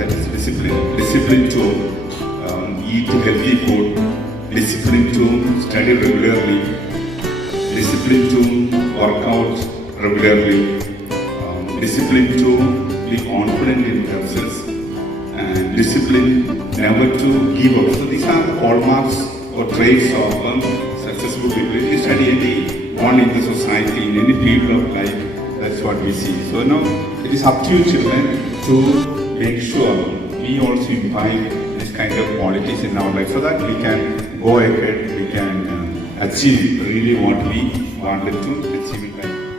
that is discipline. Discipline to eat healthy food, discipline to study regularly, discipline to work out regularly, discipline to be confident in themselves, and discipline never to give up. So these are hallmarks or traits of successful people. If you study anyone in the society, in any field of life, that's what we see. So now it is up to you children to make sure we also imbibe this kind of qualities in our life so that we can go ahead, we can achieve really what we wanted to achieve in life.